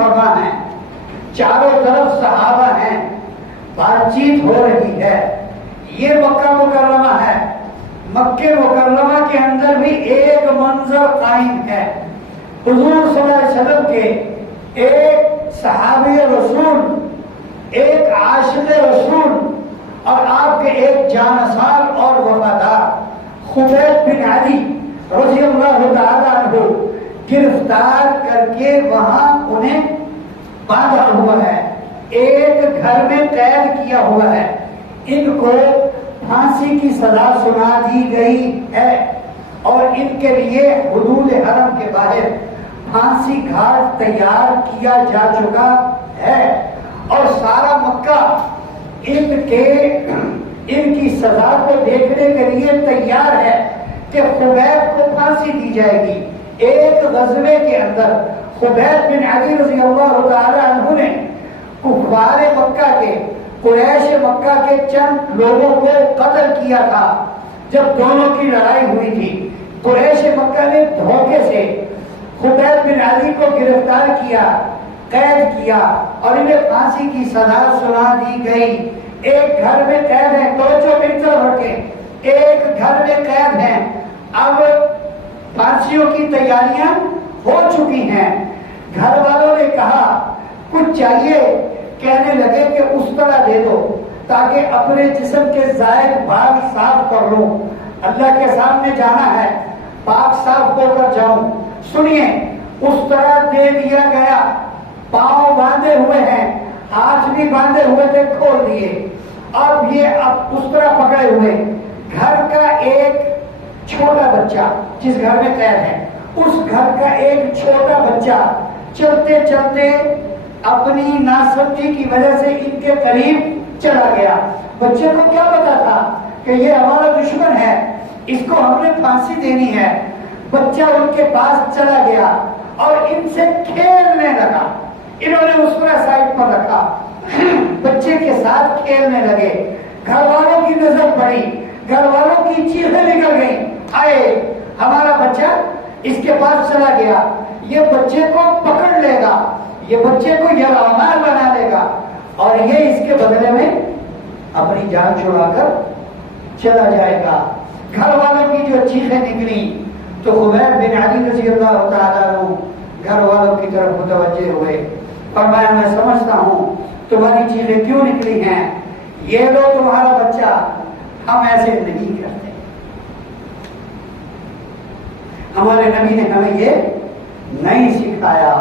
فرما ہے، چاروں طرف صحابہ ہیں، بات چیت ہو رہی ہے۔ یہ مکہ مکرمہ ہے، مکہ مکرمہ کے اندر بھی ایک منظر قائم ہے۔ حضور صلی اللہ علیہ وسلم کے ایک صحابی رسول، ایک عاشق رسول اور آپ کے ایک جانثار اور وفادار خبیب بن عدی رضی اللہ تعالیٰ عنہ گرفتار کر کے وہاں انہیں باندھا ہوا ہے، ایک گھر میں قید کیا ہوا ہے۔ ان کو پھانسی کی سزا سنا دی گئی ہے اور ان کے لیے حدود حرم کے باہر پھانسی گھاٹ تیار کیا جا چکا ہے اور سارا مکہ ان کی سزا کو دیکھنے کے لیے تیار ہے کہ خبیب کو پھانسی دی جائے گی۔ ایک غزوے کے اندر خبیب بن عدی رضی اللہ تعالی عنہ نے کفار مکہ کے، قریش مکہ کے چند لوگوں کو قتل کیا تھا جب دونوں کی لڑائی ہوئی تھی۔ قریش مکہ نے دھوکے سے خبیب بن عدی کو گرفتار کیا، قید کیا اور انہیں پھانسی کی سزا سنا دی گئی۔ ایک گھر میں قید ہے، توجہ میری طرف رکھیں، ایک گھر میں قید ہیں۔ اب پھانسیوں کی تیاریاں ہو چکی ہیں۔ گھر والوں نے کہا کچھ چاہیے، کہنے لگے کہ اس طرح دے دو تاکہ اپنے جسم کے زائد بھاگ صاف کر لوں، اللہ کے سامنے جانا ہے، پاک صاف ہو کر جاؤں۔ سنیے، اس طرح دے دیا گیا۔ پاؤں باندھے ہوئے ہیں، ہاتھ بھی باندھے ہوئے تھے، کھول دیے۔ اب یہ اس طرح پکڑے ہوئے، گھر کا ایک چھوٹا بچہ جس گھر میں قید ہے، اس گھر کا ایک چھوٹا بچہ چلتے چلتے اپنی ناسمجھی کی وجہ سے ان کے قریب چلا گیا۔ بچے کو کیا پتا تھا کہ یہ ہمارا دشمن ہے، اس کو ہم نے پھانسی دینی ہے۔ بچہ ان کے پاس چلا گیا اور ان سے کھیلنے لگا۔ انہوں نے اس پر سائڈ پر رکھا، بچے کے ساتھ کھیلنے لگے۔ گھر والوں کی نظر پڑی، گھر والوں کی چیخیں نکل گئیں، آئے ہمارا بچہ اس کے پاس چلا گیا، یہ بچے کو پکڑ لے گا، یہ بچے کو یرغمال بنا لے گا اور یہ اس کے بدلے میں اپنی جان چھڑا کر چلا جائے گا۔ گھر والوں کی جو چیخیں نکلی تو خبیب بن عدی رضی اللہ تعالیٰ عنہ گھر والوں کی طرف متوجہ ہوئے، فرمایا میں سمجھتا ہوں تمہاری چیخیں کیوں نکلی ہیں، یہ لو تمہارا بچہ، ہم ایسے نہیں کرتے، ہمارے نبی نے ہمیں یہ نہیں سکھایا،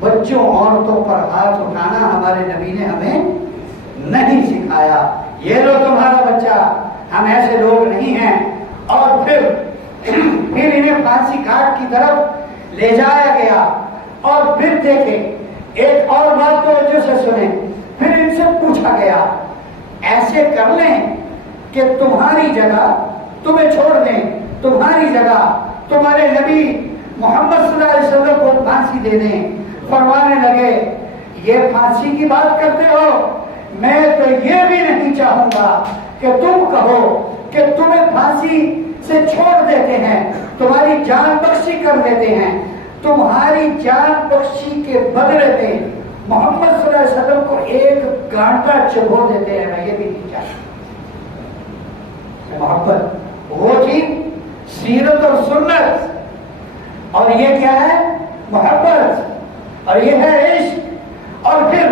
بچوں عورتوں پر ہاتھ اٹھانا ہمارے نبی نے ہمیں نہیں سکھایا، یہ لو تمہارا بچہ، ہم ایسے لوگ نہیں ہیں۔ اور پھر انہیں پھانسی گھاٹ کی طرف لے جایا گیا اور پھر دیکھیں ایک اور بات توجہ سے سنیں، پھر ان سے پوچھا گیا ایسے کر لیں کہ تمہاری جگہ تمہیں چھوڑ دیں، تمہاری جگہ تمہارے نبی محمد صلی اللہ علیہ وسلم کو پھانسی دے دیں۔ فرمانے لگے یہ پھانسی کی بات کرتے ہو، میں تو یہ بھی نہیں چاہوں گا کہ تم کہو کہ تمہیں پھانسی سے چھوڑ دیتے ہیں، تمہاری جان بخشی کر دیتے ہیں، تمہاری جان بخشی کے بدلے میں محمد صلی اللہ علیہ وسلم کو ایک گانٹا چبھو دیتے ہیں، میں یہ بھی نہیں چاہتا۔ محبت وہ تھی سیرت اور سنت، اور یہ کیا ہے محبت، اور یہ ہے عشق۔ اور پھر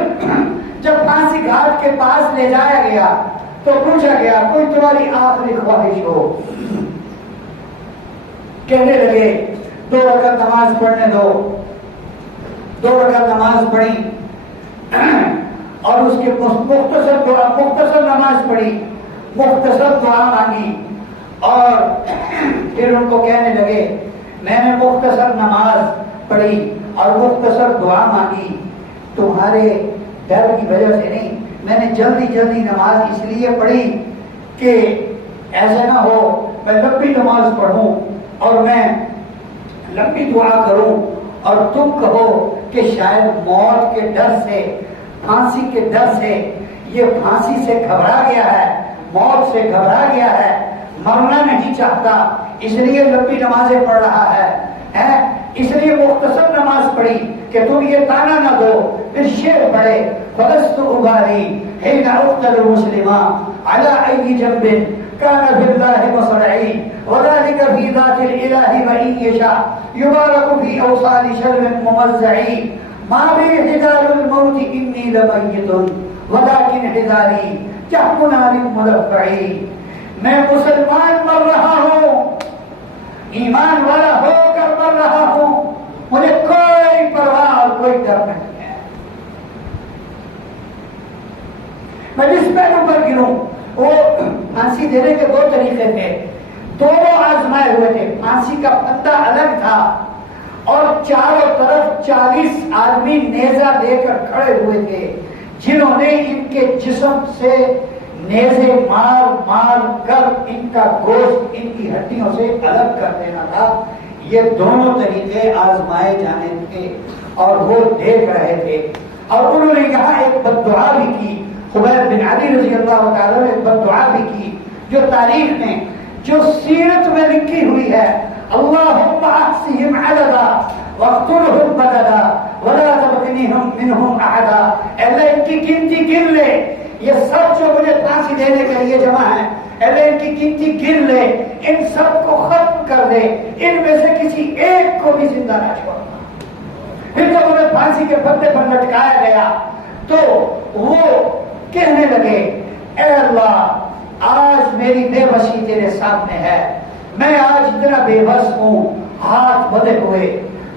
جب پھانسی گھاٹ کے پاس لے جایا گیا تو پوچھا گیا کوئی تمہاری آخری خواہش ہو، کہنے لگے 2 رکعت نماز پڑھنے دو۔ 2 رکعت نماز پڑھی اور اس کے مختصر نماز پڑھی، مختصر دعا مانگی اور پھر ان کو کہنے لگے میں نے مختصر نماز پڑھی اور مختصر دعا مانگی، تمہارے ڈر کی وجہ سے نہیں، میں نے جلدی نماز اس لیے پڑھی کہ ایسا نہ ہو میں لمبی نماز پڑھوں اور میں لمبی دعا کروں اور تم کہو کہ شاید موت کے ڈر سے، پھانسی کے ڈر سے، یہ پھانسی سے گھبرا گیا ہے، موت سے گھبرا گیا ہے، مرنا نہیں چاہتا اس لیے لمبی نمازیں پڑھ رہا ہے، اس لیے مختصر نماز پڑھی۔ کہ تم یہ تانا نہ دو. پھر شعر پڑھے فلست ابالی حين اقتل مسلما على اي جنب كان في الله مصرعي وذلك في ذات الاله وان يشاء يبارك في اوصال شرم ممزعي ما بي حذار الموت اني لميت ولكن حذاري جحم نار ملفعي. میں مسلمان مر رہا ہوں, ایمان والا ہو کر مر رہا ہوں, مجھے کوئی پرواہ اور کوئی ڈر نہیں ہے. میں جس پہلو پر گروں, وہ پھانسی دینے کے دو طریقے تھے, دونوں آزمائے ہوئے تھے. پھانسی کا پتہ الگ تھا اور چاروں طرف 40 آدمی نیزہ لے کر کھڑے ہوئے تھے جنہوں نے ان کے جسم سے نیزے مار مار کر ان کا گوشت ان کی ہڈیوں سے الگ کر دینا تھا. یہ دونوں طریقے آزمائے جانے تھے اور وہ دیکھ رہے تھے. اور انہوں نے یہاں ایک بددعا بھی کی, خبیب بن عدی رضی اللہ تعالیٰ نے ایک بددعا بھی کی جو تاریخ میں, جو سیرت میں لکھی ہوئی ہے. اللہم احصہم عددا واقتلہم بددا ولا تبقنیہم منہم احدا. اللہ ان کی گنتی گن لے, یہ سب جو مجھے پھانسی دینے کے لیے جمع ہیں, اللہ ان کی گنتی گن لے, ان سب کو ختم کر دے, ان میں سے کسی ایک کو بھی زندہ نہ چھوڑنا. پھر جب انہیں پھانسی کے پھندے پر لٹکایا گیا تو وہ کہنے لگے, اے اللہ آج میری بے بسی تیرے سامنے ہے, میں آج اتنا بے بس ہوں, ہاتھ بندھے ہوئے,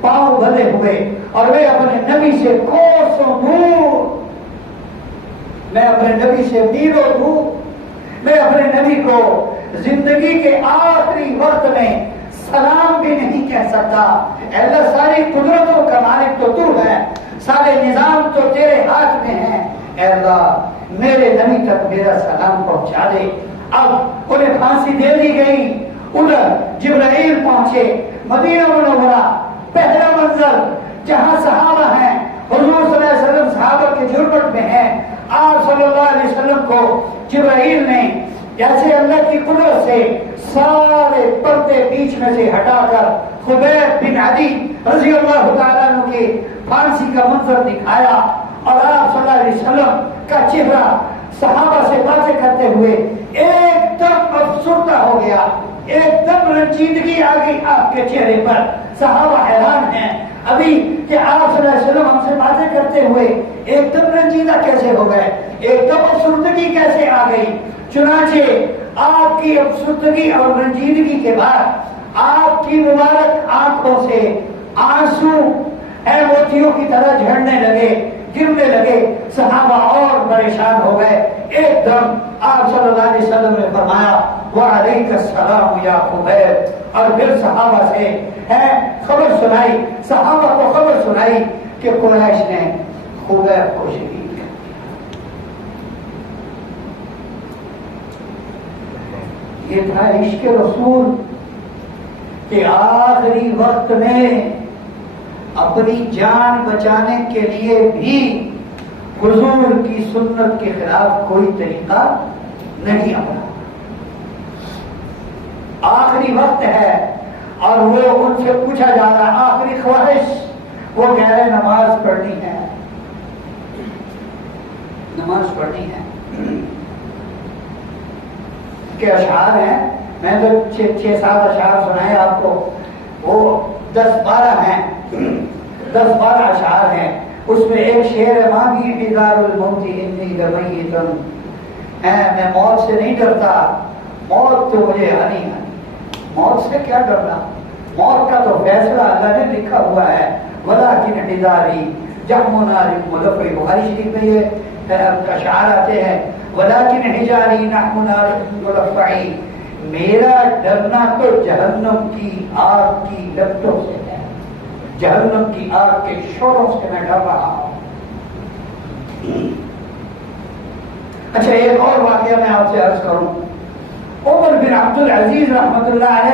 پاؤں بندھے ہوئے, اور میں اپنے نبی سے کوسوں دور, میں اپنے نبی سے میلوں دور, میں اپنے نبی کو زندگی کے آخری وقت میں سلام بھی نہیں کہہ سکتا. اللہ ساری قدرتوں کا مالک تو تو ہے, سارے نظام تو تیرے ہاتھ میں ہیں, اے اللہ میرے نبی تک میرا سلام پہنچا دے. اب انہیں پھانسی دے دی گئی. ادھر جبرائیل پہنچے مدینہ منورہ, پہلا منظر جہاں صحابہ ہیں, حضور صلی اللہ علیہ وسلم صحابہ کے جربت میں ہیں. آپ صلی اللہ علیہ وسلم کو جبرائیل نے جیسے اللہ کی قدرت سے سارے پردے بیچ میں سے ہٹا کر خبیب بن عدی رضی اللہ تعالیٰ عنہ کے پھانسی کا منظر دکھایا, اور آپ صلی اللہ علیہ وسلم کا چہرہ صحابہ سے باتیں کرتے ہوئے ایک دم افسردہ ہو گیا, ایک دم رنجیدگی آ گئی آپ کے چہرے پر. صحابہ حیران ہیں ابھی کہ آپ صلی اللہ علیہ وسلم ہم سے باتیں کرتے ہوئے ایک دم رنجیدہ کیسے ہو گئے, ایک دم افسردگی کیسے آ گئی. چنانچہ آپ کی افسردگی اور رنجیدگی کے بعد آپ کی مبارک آنکھوں سے آنسو اے موتیوں کی طرح جھڑنے لگے, گرنے لگے. صحابہ اور پریشان ہو گئے. ایک دم آپ صلی اللہ علیہ وسلم نے فرمایا وعلیک السلام یا خبیب, اور پھر صحابہ سے خبر سنائی, صحابہ کو خبر سنائی کہ قریش نے خبیب کو شہید کر دیا. یہ تھا عشق رسول کہ آخری وقت میں اپنی جان بچانے کے لیے بھی حضور کی سنت کے خلاف کوئی طریقہ نہیں اپنا. آخری وقت ہے اور وہ ان سے پوچھا جا رہا, آخری خواہش, وہ کہہ رہے نماز پڑھنی ہے, نماز پڑھنی ہے. کے اشعار ہیں, میں تو 6-7 اشعار سنائے آپ کو, وہ 10-12 ہیں, 10-12 اشعار ہیں. اس میں ایک شعر ہے ماں بھی حذار الموت انی لمیت, میں موت سے نہیں ڈرتا, موت تو مجھے آنی ہے. موت سے کیا ڈرنا, موت کا تو فیصلہ اللہ نے لکھا ہوا ہے. ولکن حذاری جحم نار ملفع, بخاری شریف میں یہ اشعار آتے ہیں ولکن حذاری جحم نار ملفع, میرا ڈرنا تو جہنم کی آگ کی لپٹوں سے ہے, جہنم کی آگ کے شوروں سے میں ڈر رہا ہوں. اچھا ایک اور واقعہ میں آپ سے عرض کروں. عمر بن عبد العزیز رحمۃ اللہ علیہ